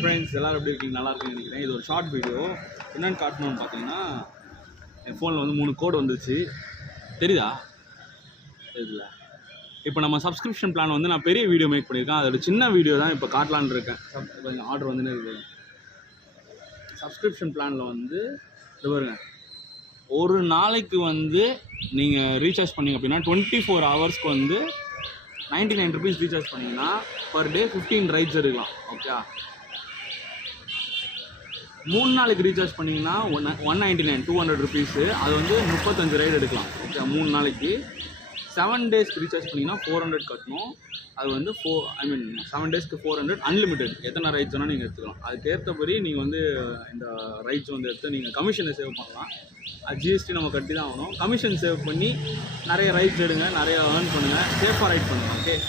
Friends, எல்லோரும் எப்படி இருக்கீங்க? நல்லா இருக்குன்னு நினைக்கிறேன். இது ஒரு ஷார்ட் வீடியோ. என்னென்னு காட்டணும்னு பார்த்தீங்கன்னா, என் ஃபோனில் வந்து 3 கோடு வந்துச்சு. தெரியுதா? தெரியல. இப்போ நம்ம சப்ஸ்கிரிப்ஷன் பிளான் வந்து நான் பெரிய வீடியோ மேக் பண்ணியிருக்கேன். அதோட சின்ன வீடியோ தான் இப்போ காட்டலான்னு இருக்கேன். கொஞ்சம் ஆர்டர் வந்துன்னு இருக்குது. சப்ஸ்கிரிப்ஷன் பிளானில் வந்து இது பாருங்க, ஒரு நாளைக்கு வந்து நீங்கள் ரீசார்ஜ் பண்ணிங்க அப்படின்னா 24 ஹவர்ஸ்க்கு வந்து 99 ருபீஸ் ரீசார்ஜ் பண்ணிங்கன்னா பர் டே 15 ரைட்ஸ் எடுக்கலாம். ஓகே, 3 நாளைக்கு ரீசார்ஜ் பண்ணிங்கன்னா 199 200 ருபீஸு. அது வந்து 35 ரைடு எடுக்கலாம். ஓகே, 3 நாளைக்கு. 7 டேஸ்க்கு ரீசார்ஜ் பண்ணிங்கன்னா 400 கட்டணும். அது வந்து 7 டேஸ்க்கு 400 அன்லிமிட்டெட். எத்தனை ரைட்ஸ் வேணால் நீங்கள் எடுத்துக்கலாம். அதுக்கேற்றபடி நீங்கள் வந்து இந்த ரைட்ஸ் வந்து எடுத்து நீங்கள் கமிஷனை சேவ் பண்ணலாம். அது ஜிஎஸ்டி நம்ம கட்டி தான் ஆகணும். கமிஷன் சேவ் பண்ணி நிறைய ரைட்ஸ் எடுங்க, நிறைய ஏர்ன் பண்ணுங்கள், சேஃபாக ரைட் பண்ணுங்கள். ஓகே.